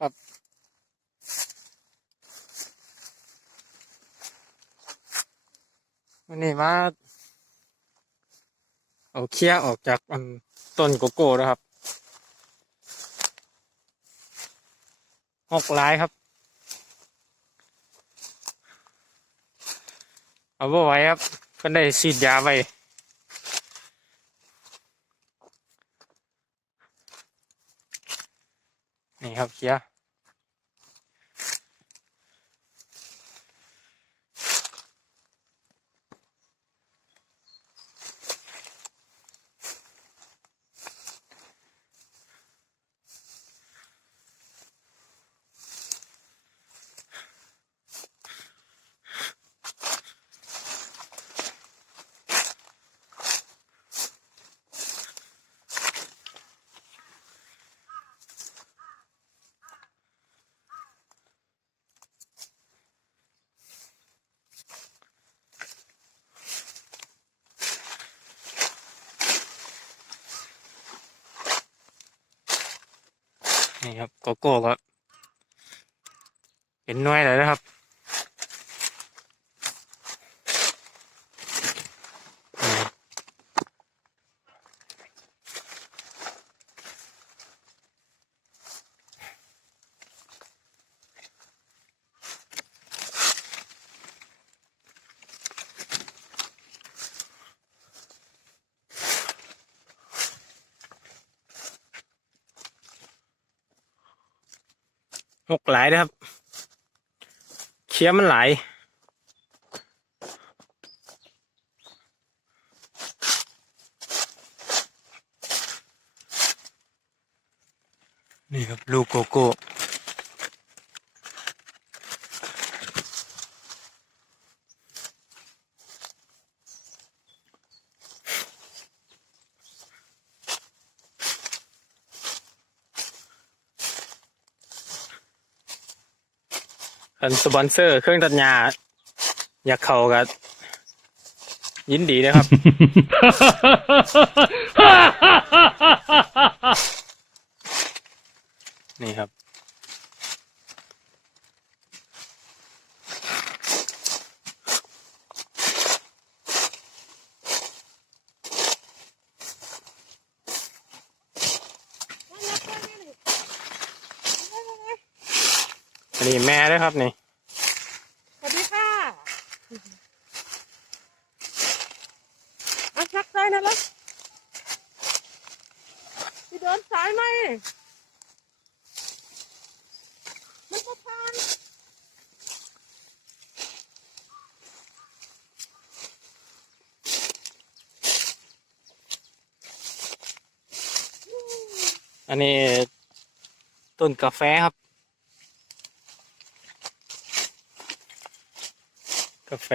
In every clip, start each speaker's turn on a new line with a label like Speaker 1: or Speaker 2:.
Speaker 1: ครับ วันนี้มาเอาเคี้ยออกจากต้นโกโก้แล้วครับหกลายครับ เอาไว้ครับก็ได้สีดยาไว้นี่ครับเคี้ย นี่ครับโกโก้ก็เห็นน้อยเลยนะครับ หกหลายนะครับ เคี้ยมันหลายนี่ครับลูกโกโก้ อันสปอนเซอร์เครื่องตัดหญ้าอยากเข้ากับยินดีนะครับ นี่ครับ นนี้แม่ด้วยครับนี่
Speaker 2: สวัสดีค่ะอันชักใจนะล่ะที่เดินสายไหม มันก็ผ่าน
Speaker 1: อันนี้ต้นกาแฟครับ กาแฟ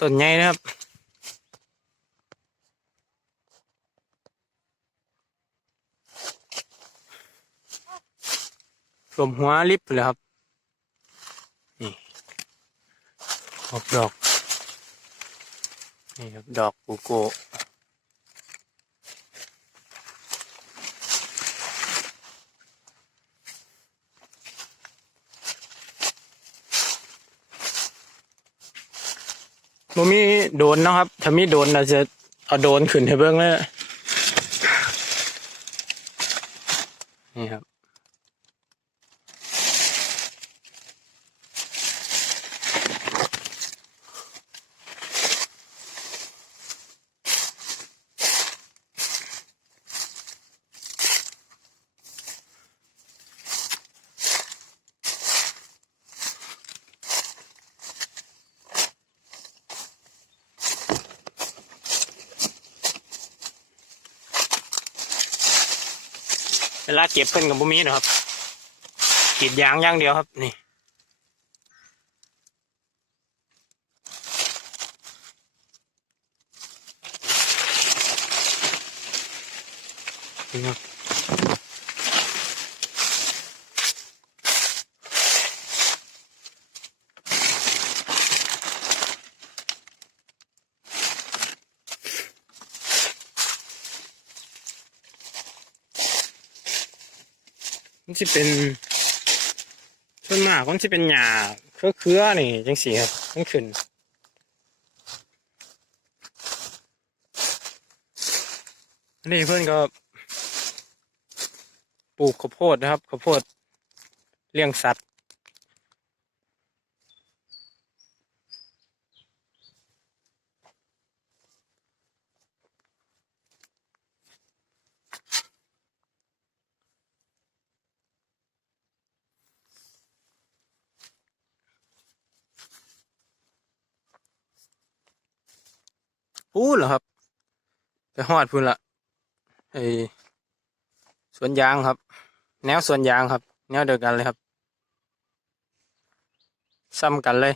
Speaker 1: ต้นใหญ่นะครับรวมหัวลิฟต์เลยครับ นี่ออกดอก นี่ครับ ดอกกูโกมมีโดนเนาะครับ ถ้ามีโดนเราจะเอาโดนขึ้นให้เบิ้งเลยนี่ครับ เวลาเก็บเพิ่นกับบุมีนะครับกรีดยางอย่างเดียวครับ นี่นี่ครับ มันจะเป็นส่วนมากมันจะเป็นหญ้าเครือเคือๆนี่จังสีครับมันขึ้นอันนี้เพื่อนก็ปลูกข้าวโพดนะครับข้าวโพดเลี้ยงสัตว์ พูดเหรอครับ ไปหอดพูนละไอสวนยางครับ แนวสวนยางครับ แนวเดียวกันเลยครับ ซ้ำกันเลย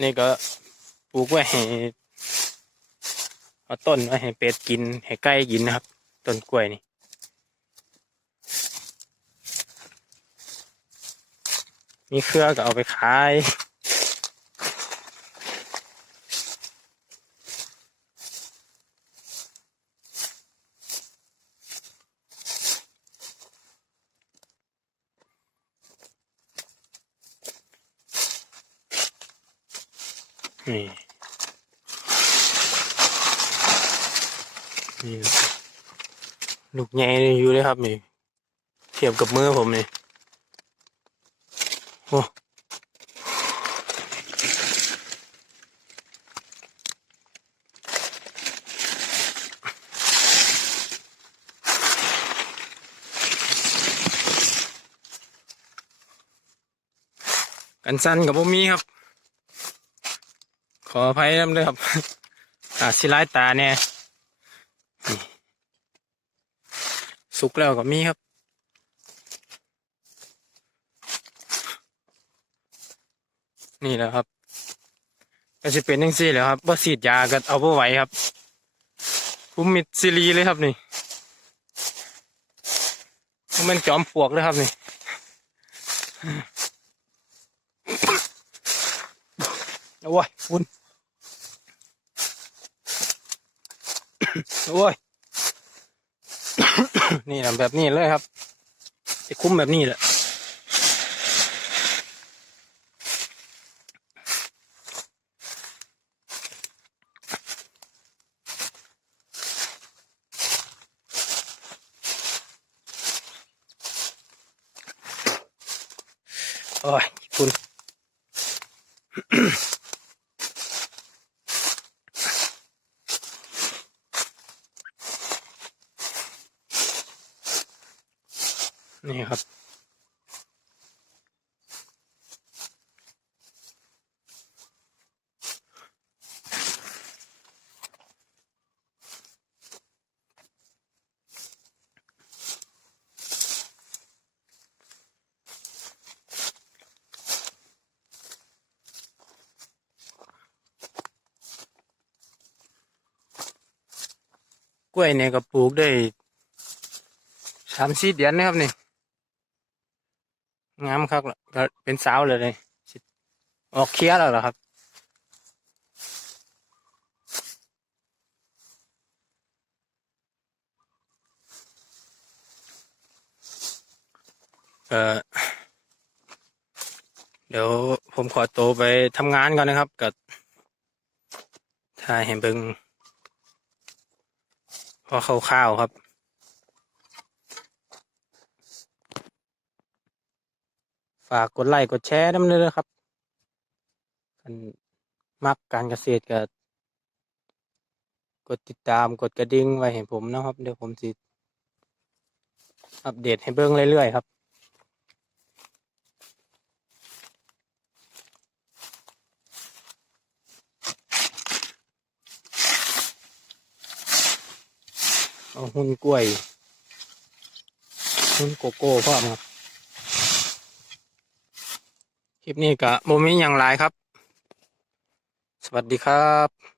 Speaker 1: นี่ก็ปลูกไว้ให้เอาต้นไว้ให้เป็ดกินให้ไก่กินนะครับ ต้นกล้วยนี่มีเครือก็เอาไปขาย นี่ นี่ลูกใหญ่เลยอยู่เลยครับนี่ เทียบกับมือผมนี่ โอ้กันสั้นกับผมมีครับ ขออภัยนำด้วยครับอาสิร้ายตาเนี่ย สุกแล้วก็มีครับ นี่แหละครับก็จะเป็นยังซี่แล้วครับว่าสีดยาก็เอาไ่ไหวครับคุ้มมิดซีรีเลยครับนี่มันจอมปวกเลยครับนี่โอ้ยฝุ่นโอ้ย นี่นะแบบนี้เลยครับจะคุ้มแบบนี้แหละโอ้ยฝุ่น กล้วยเนี่ยก็ปลูกได้สามสี่เดือนนะครับนี่งามครับก็เป็นสาวเลยเลยออกเคี้ยแล้วเหรอครับ เออเดี๋ยวผมขอตัวไปทำงานก่อนนะครับกับถ่ายเห็นเบิง พอคร่าวๆครับ ฝากกดไลค์กดแชร์น้ำเนื้อครับกันมักการเกษตรก็กดติดตามกดกระดิ่งไว้ให้ผมนะครับ เดี๋ยวผมสิอัปเดตให้เบิ่งเรื่อยๆครับ เอาหุ้นกล้วยหุ้นโกโก้พร้อมครับคลิปนี้กะโมมีอย่างไรครับ สวัสดีครับ